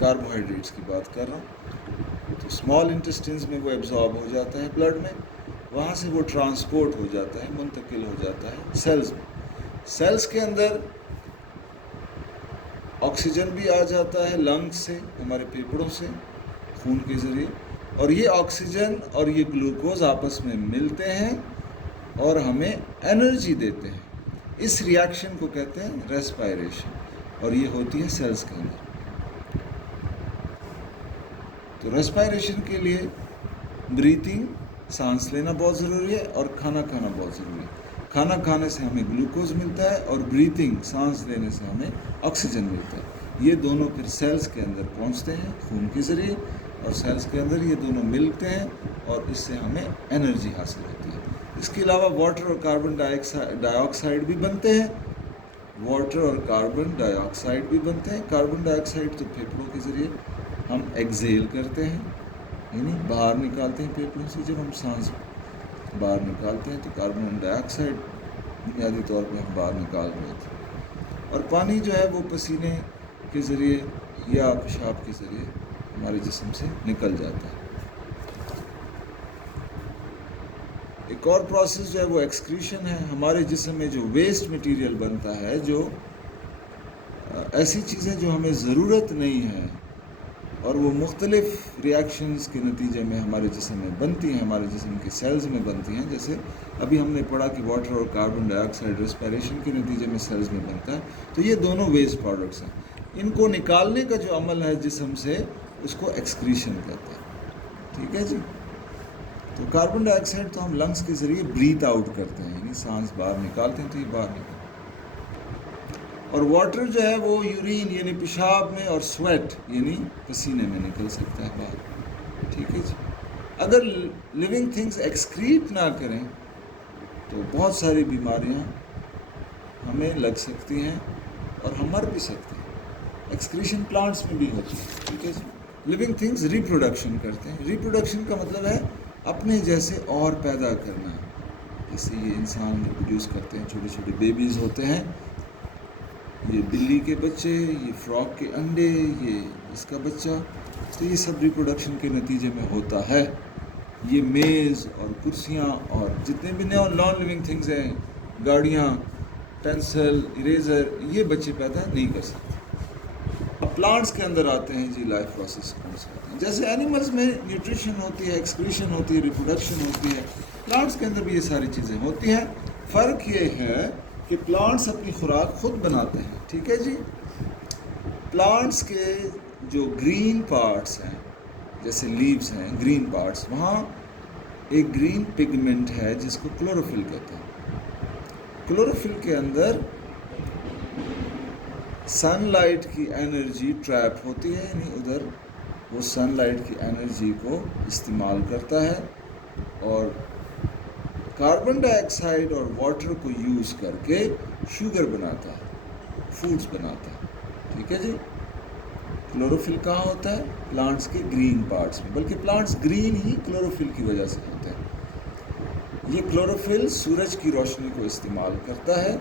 Carbohydrates کی بات کر رہا ہوں. تو اسمال انٹسٹینس میں وہ ایبزارب ہو جاتا ہے بلڈ میں، وہاں سے وہ ٹرانسپورٹ ہو جاتا ہے، منتقل ہو جاتا ہے سیلز میں. سیلز کے اندر آکسیجن بھی آ جاتا ہے لنگس سے، ہمارے پھیپھڑوں سے، خون کے ذریعے، اور یہ آکسیجن اور یہ گلوکوز آپس میں ملتے ہیں اور ہمیں انرجی دیتے ہیں. اس ریاکشن کو کہتے ہیں ریسپائریشن، اور یہ ہوتی ہے سیلز کے اندر. تو ریسپائریشن کے لیے بریتھنگ، سانس لینا بہت ضروری ہے، اور کھانا کھانا بہت ضروری ہے. کھانا کھانے سے ہمیں گلوکوز ملتا ہے، اور بریتھنگ، سانس لینے سے ہمیں آکسیجن ملتا ہے. یہ دونوں پھر سیلز کے اندر پہنچتے ہیں خون کے ذریعے، اور سیلز کے اندر یہ دونوں ملتے ہیں، اور اس سے ہمیں انرجی حاصل ہوتی ہے. اس کے علاوہ واٹر اور کاربن ڈائی آکسائڈ بھی بنتے ہیں. واٹر اور کاربن ڈائی آکسائڈ بھی بنتے ہیں. کاربن ڈائی آکسائڈ تو پھیپھڑوں کے ذریعے ہم ایگزیل کرتے ہیں، یعنی باہر نکالتے ہیں پھیپھڑوں سے. جب ہم سانس باہر نکالتے ہیں تو کاربن ڈائی آکسائڈ بنیادی طور پہ ہم باہر نکال رہے تھے. اور پانی جو ہے وہ پسینے کے ذریعے یا پیشاب کے ذریعے ہمارے جسم سے نکل جاتا ہے. ایک اور پروسیس جو ہے وہ ایکسکریشن ہے. ہمارے جسم میں جو ویسٹ مٹیریل بنتا ہے، جو ایسی چیزیں جو ہمیں ضرورت نہیں ہے اور وہ مختلف ریاکشنز کے نتیجے میں ہمارے جسم میں بنتی ہیں، ہمارے جسم کے سیلز میں بنتی ہیں. جیسے ابھی ہم نے پڑھا کہ واٹر اور کاربن ڈائی آکسائڈ ریسپائریشن کے نتیجے میں سیلز میں بنتا ہے. تو یہ دونوں ویسٹ پروڈکٹس ہیں. ان کو نکالنے کا جو عمل ہے جسم سے، اس کو ایکسکریشن کہتے ہیں. ٹھیک ہے جی. تو کاربن ڈائی آکسائڈ تو ہم لنگس کے ذریعے بریتھ آؤٹ کرتے ہیں، یعنی سانس باہر نکالتے ہیں تو یہ باہر نکلتا ہے. اور واٹر جو ہے وہ یورین یعنی پیشاب میں، اور سویٹ یعنی پسینے میں نکل سکتا ہے باہر. ٹھیک ہے جی. اگر لیونگ تھنگس ایکسکریٹ نہ کریں تو بہت ساری بیماریاں ہمیں لگ سکتی ہیں اور ہم مر بھی سکتے ہیں. ایکسکریشن پلانٹس میں بھی ہوتی ہے. ٹھیک ہے جی. لیونگ تھنگس ریپروڈکشن کرتے ہیں. ریپروڈکشن کا مطلب ہے اپنے جیسے اور پیدا کرنا. جیسے یہ انسان ریپروڈیوس کرتے ہیں، چھوٹے چھوٹے بیبیز ہوتے ہیں، یہ بلی کے بچے، یہ فراک کے انڈے، یہ اس کا بچہ. تو یہ سب ریپروڈکشن کے نتیجے میں ہوتا ہے. یہ میز اور کرسیاں اور جتنے بھی نان لیونگ تھنگز ہیں، گاڑیاں، پینسل، اریزر، یہ بچے پیدا نہیں کر سکتے. اب پلانٹس کے اندر آتے ہیں جی، لائف پروسیس کون سے ہوتے ہیں. جیسے اینیملز میں نیوٹریشن ہوتی ہے، ایکسکریشن ہوتی ہے، ریپروڈکشن ہوتی ہے، پلانٹس کے اندر بھی یہ ساری چیزیں ہوتی ہیں. فرق یہ ہے کہ پلانٹس اپنی خوراک خود بناتے ہیں. ٹھیک ہے جی. پلانٹس کے جو گرین پارٹس ہیں، جیسے لیوز ہیں، گرین پارٹس، وہاں ایک گرین پگمنٹ ہے جس کو کلوروفل کہتے ہیں. کلوروفل کے اندر سن لائٹ کی انرجی ٹریپ ہوتی ہے، یعنی ادھر وہ سن لائٹ کی انرجی کو استعمال کرتا ہے اور کاربن ڈائی آکسائڈ اور واٹر کو یوز کر کے شوگر بناتا ہے، فوڈز بناتا ہے. ٹھیک ہے جی. کلوروفل کہاں ہوتا ہے؟ پلانٹس کے گرین پارٹس میں. بلکہ پلانٹس گرین ہی کلوروفل کی وجہ سے ہوتے ہیں. یہ کلوروفل سورج کی روشنی کو استعمال کرتا ہے.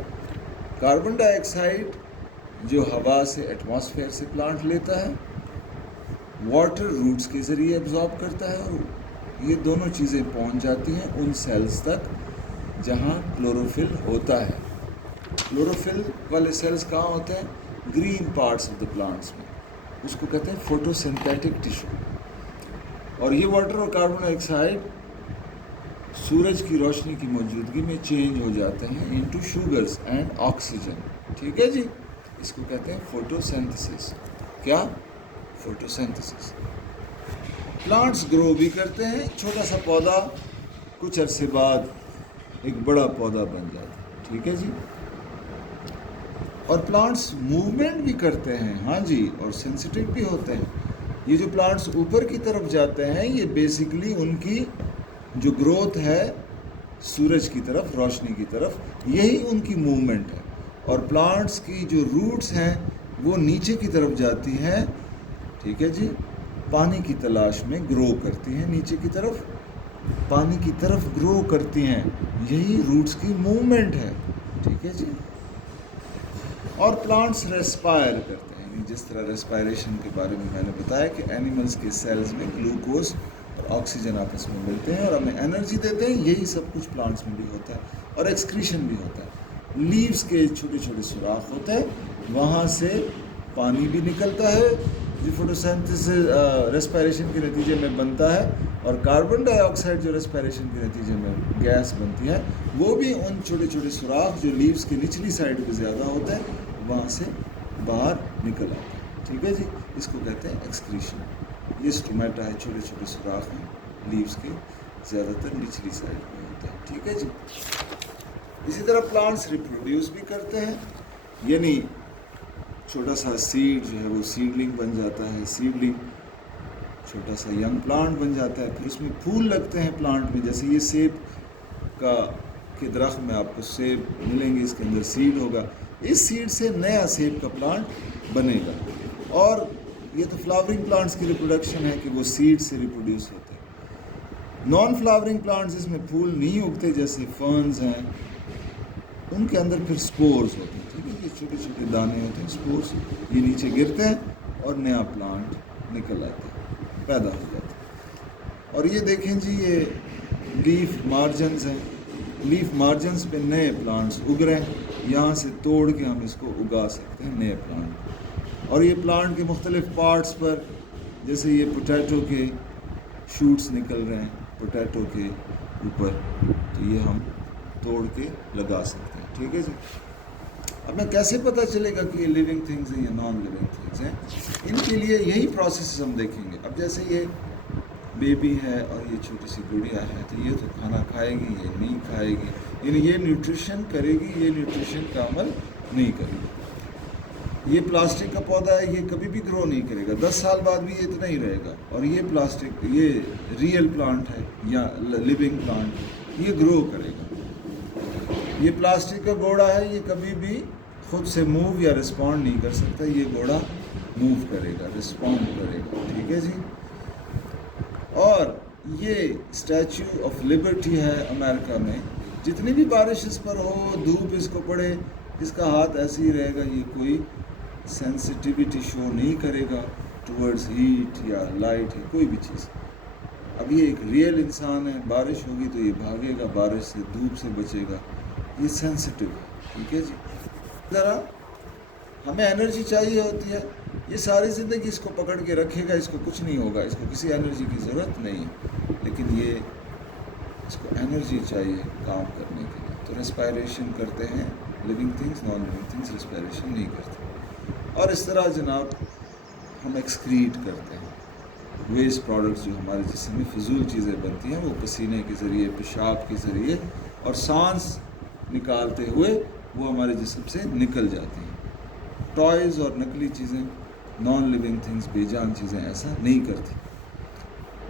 کاربن ڈائی آکسائڈ جو ہوا سے، ایٹماسفیئر سے پلانٹ لیتا ہے، واٹر روٹس کے ذریعے ایبزارب کرتا ہے، اور یہ دونوں چیزیں پہنچ جاتی ہیں ان سیلز تک جہاں کلوروفل ہوتا ہے. کلوروفل والے سیلز کہاں ہوتے ہیں؟ Green parts of the plants میں. اس کو کہتے ہیں فوٹو سنتھیٹک ٹیشو. اور یہ واٹر اور کاربن ڈائی آکسائڈ سورج کی روشنی کی موجودگی میں چینج ہو جاتے ہیں انٹو شوگرز اینڈ آکسیجن. ٹھیک ہے جی. اس کو کہتے ہیں فوٹو سینتھسس. کیا؟ Photo synthesis. پلانٹس گرو بھی کرتے ہیں. چھوٹا سا پودا کچھ عرصے بعد ایک بڑا پودا بن جاتا ہے. ٹھیک ہے جی. اور پلانٹس موومنٹ بھی کرتے ہیں. ہاں جی. اور سینسیٹیو بھی ہوتے ہیں. یہ جو پلانٹس اوپر کی طرف جاتے ہیں، یہ بیسیکلی ان کی جو گروتھ ہے سورج کی طرف، روشنی کی طرف، یہی ان کی موومنٹ ہے. اور پلانٹس کی جو روٹس ہیں وہ نیچے کی طرف جاتی ہیں. ٹھیک ہے جی. پانی کی تلاش میں گرو کرتی ہیں، نیچے کی طرف پانی کی طرف گرو کرتی ہیں. یہی روٹس کی موومنٹ ہے. ٹھیک ہے جی. اور پلانٹس ریسپائر کرتے ہیں. یعنی جس طرح ریسپائریشن کے بارے میں میں نے بتایا کہ اینیملز کے سیلز میں گلوکوز اور آکسیجن آپس میں ملتے ہیں اور ہمیں انرجی دیتے ہیں، یہی سب کچھ پلانٹس میں بھی ہوتا ہے، اور ایکسکریشن بھی ہوتا ہے۔ لیوز کے چھوٹے چھوٹے سوراخ ہوتے ہیں، وہاں سے پانی بھی نکلتا ہے جو فوٹوسینتھسس ریسپائریشن کے نتیجے میں بنتا ہے، اور کاربن ڈائی آکسائڈ جو ریسپائریشن کے نتیجے میں گیس بنتی ہے وہ بھی ان چھوٹے چھوٹے سوراخ جو لیوز کی نچلی سائڈ پہ زیادہ ہوتے ہیں وہاں سے باہر نکل آتا ہے۔ ٹھیک ہے جی، اس کو کہتے ہیں ایکسکریشن۔ یہ سٹومیٹا ہے، چھوٹے چھوٹے سوراخ ہیں لیوز کے، زیادہ تر نچلی سائڈ میں ہوتا ہے۔ ٹھیک ہے جی، اسی طرح پلانٹس ریپروڈیوس بھی کرتے ہیں، یعنی چھوٹا سا سیڈ جو ہے وہ سیڈلنگ بن جاتا ہے، سیڈلنگ چھوٹا سا ینگ پلانٹ بن جاتا ہے، پھر اس میں پھول لگتے ہیں پلانٹ میں، جیسے یہ سیب کے درخت میں آپ کو سیب ملیں گے، اس کے اندر سیڈ ہوگا، اس سیڈ سے نیا سیب کا پلانٹ بنے گا۔ اور یہ تو فلاورنگ پلانٹس کی ریپروڈکشن ہے کہ وہ سیڈ سے ریپروڈیوس ہوتے ہیں۔ نان فلاورنگ پلانٹس جس میں پھول نہیں اگتے جیسے فرنز ہیں، ان کے اندر پھر سپورز ہوتے ہیں۔ ٹھیک ہے، یہ چھوٹے چھوٹے دانے ہوتے ہیں، سپورز، یہ نیچے گرتے ہیں اور نیا پلانٹ نکل آتا ہے، پیدا ہو جاتا ہے۔ اور یہ دیکھیں جی، یہ لیف مارجنز ہیں، لیف مارجنز پہ نئے پلانٹس اگ رہے ہیں، یہاں سے توڑ کے ہم اس کو اگا سکتے ہیں نئے پلانٹ۔ اور یہ پلانٹ کے مختلف پارٹس پر، جیسے یہ پوٹیٹو کے شوٹس نکل رہے ہیں پوٹیٹو کے اوپر، تو یہ ہم توڑ کے لگا سکتے ہیں۔ ٹھیک ہے جی، اب میں کیسے پتہ چلے گا کہ یہ لیونگ تھنگز ہیں یا نان لیونگ تھنگز ہیں؟ ان کے لیے یہی پروسیس ہم دیکھیں گے۔ اب جیسے یہ بیبی ہے اور یہ چھوٹی سی گڑیا ہے، تو یہ تو کھانا کھائے گی، یہ نہیں کھائے گی، یعنی یہ نیوٹریشن کرے گی، یہ نیوٹریشن کا عمل نہیں کرے گی۔ یہ پلاسٹک کا پودا ہے، یہ کبھی بھی گرو نہیں کرے گا، 10 سال بعد بھی یہ اتنا ہی رہے گا۔ اور یہ پلاسٹک، یہ ریئل پلانٹ ہے یا لیونگ پلانٹ، یہ گرو کرے گا۔ یہ پلاسٹک کا گوڑا ہے، یہ کبھی بھی خود سے موو یا رسپونڈ نہیں کر سکتا، یہ گوڑا موو کرے گا، رسپونڈ کرے گا۔ ٹھیک ہے جی، اور یہ اسٹیچو آف لبرٹی ہے امریکہ میں، جتنی بھی بارش اس پر ہو، دھوپ اس کو پڑے، اس کا ہاتھ ایسے ہی رہے گا، یہ کوئی سینسٹیوٹی شو نہیں کرے گا ٹورڈز ہیٹ یا لائٹ یا کوئی بھی چیز۔ اب یہ ایک ریئل انسان ہے، بارش ہوگی تو یہ بھاگے گا، بارش سے، دھوپ سے بچے گا، یہ سینسٹیو ہے۔ ٹھیک ہے جی، ذرا ہمیں انرجی چاہیے ہوتی ہے، یہ ساری زندگی اس کو پکڑ کے رکھے گا، اس کو کچھ نہیں ہوگا، اس کو کسی انرجی کی ضرورت نہیں ہے، لیکن یہ اس کو انرجی چاہیے کام کرنے کے لیے۔ تو ریسپائریشن کرتے ہیں living things, non living things respiration نہیں کرتے۔ اور اس طرح جناب ہم ایکسکریٹ کرتے ہیں، ویسٹ پروڈکٹس جو ہمارے جسم میں فضول چیزیں بنتی ہیں، وہ پسینے کے ذریعے، پیشاب کے ذریعے اور سانس نکالتے ہوئے وہ ہمارے جسم سے نکل جاتی ہیں۔ ٹوائز اور نقلی چیزیں، نان لیونگ تھنگس، بے جان چیزیں ایسا نہیں کرتی۔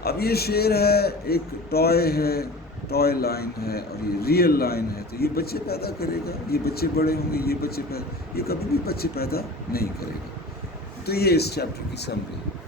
اب یہ شیر ہے، ایک ٹوائے ہے، ٹوائے لائن ہے، اور یہ ریئل لائن ہے، تو یہ بچے پیدا کرے گا، یہ بچے بڑے ہوں گے، یہ بچے پیدا، یہ کبھی بھی بچے پیدا نہیں کرے گا۔ تو یہ اس چیپٹر کی سمری ہے۔